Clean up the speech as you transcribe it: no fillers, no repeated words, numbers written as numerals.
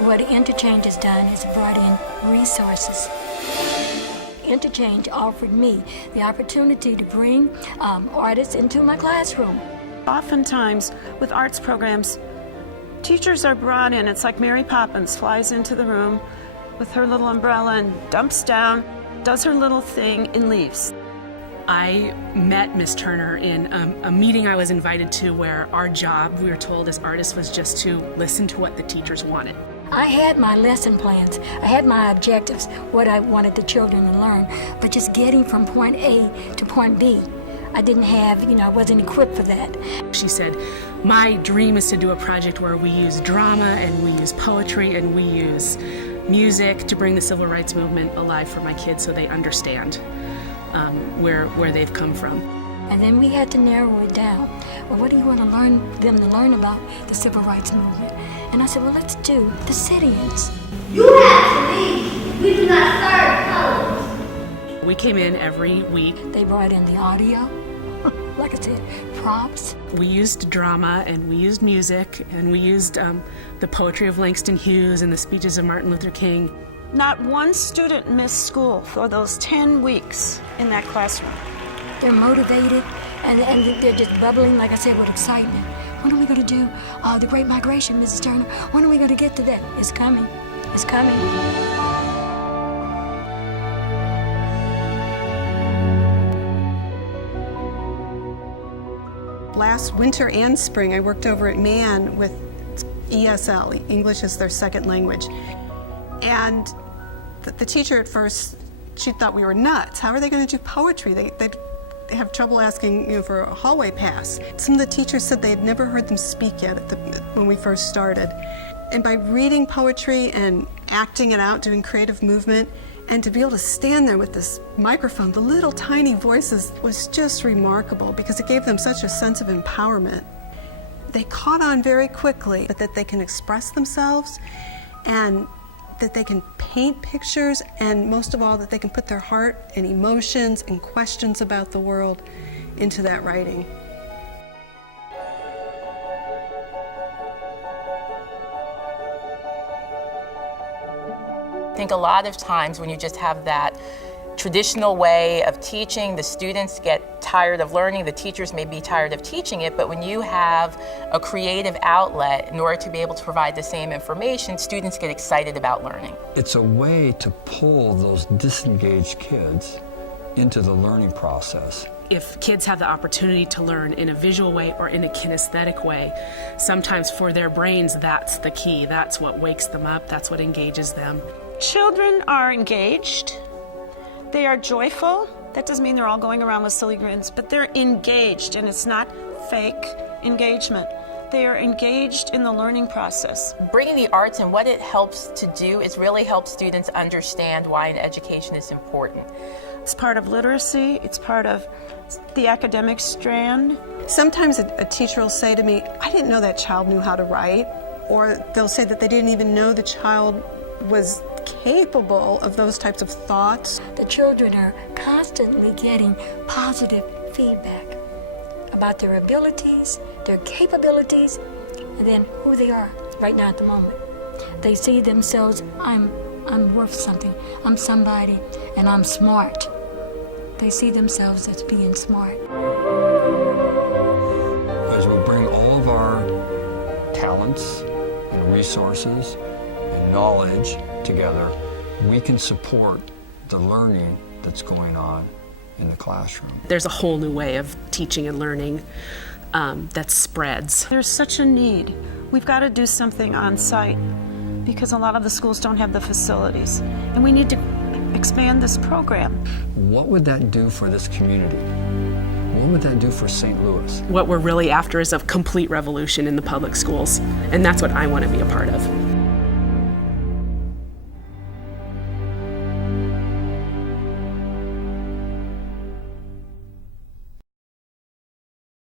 What Interchange has done is brought in resources. Interchange offered me the opportunity to bring artists into my classroom. Oftentimes, with arts programs, teachers are brought in. It's like Mary Poppins flies into the room with her little umbrella and dumps down, does her little thing, and leaves. I met Miss Turner in a meeting I was invited to where our job, we were told as artists, was just to listen to what the teachers wanted. I had my lesson plans, I had my objectives, what I wanted the children to learn, but just getting from point A to point B, I didn't have, I wasn't equipped for that. She said, my dream is to do a project where we use drama and we use poetry and we use music to bring the civil rights movement alive for my kids so they understand where they've come from. And then we had to narrow it down. Well, what do you want them to learn about the civil rights movement? And I said, well, let's do the sit-ins. You have to leave. We do not serve colors. We came in every week. They brought in the audio, like I said, props. We used drama and we used music and we used the poetry of Langston Hughes and the speeches of Martin Luther King. Not one student missed school for those 10 weeks in that classroom. They're motivated and they're just bubbling, like I said, with excitement. When are we going to do the Great Migration, Mrs. Turner? When are we going to get to that? It's coming. It's coming. Last winter and spring, I worked over at Mann with ESL, English as their second language. And the teacher at first, she thought we were nuts. How are they going to do poetry? They have trouble asking for a hallway pass. Some of the teachers said they had never heard them speak yet when we first started. And by reading poetry and acting it out, doing creative movement, and to be able to stand there with this microphone, the little tiny voices, was just remarkable because it gave them such a sense of empowerment. They caught on very quickly that they can express themselves and that they can paint pictures, and most of all, that they can put their heart and emotions and questions about the world into that writing. I think a lot of times when you just have that traditional way of teaching, the students get tired of learning, the teachers may be tired of teaching it, but when you have a creative outlet in order to be able to provide the same information, students get excited about learning. It's a way to pull those disengaged kids into the learning process. If kids have the opportunity to learn in a visual way or in a kinesthetic way, sometimes for their brains, that's the key. That's what wakes them up. That's what engages them. Children are engaged. They are joyful. That doesn't mean they're all going around with silly grins, but they're engaged, and it's not fake engagement. They are engaged in the learning process. Bringing the arts and what it helps to do is really help students understand why an education is important. It's part of literacy. It's part of the academic strand. Sometimes a teacher will say to me, I didn't know that child knew how to write, or they'll say that they didn't even know the child was capable of those types of thoughts. The children are constantly getting positive feedback about their abilities, their capabilities, and then who they are right now at the moment. They see themselves, I'm worth something, I'm somebody, and I'm smart. They see themselves as being smart. As we bring all of our talents and resources and knowledge together, we can support the learning that's going on in the classroom. There's a whole new way of teaching and learning that spreads. There's such a need. We've got to do something on site because a lot of the schools don't have the facilities, and we need to expand this program. What would that do for this community? What would that do for St. Louis? What we're really after is a complete revolution in the public schools, and that's what I want to be a part of.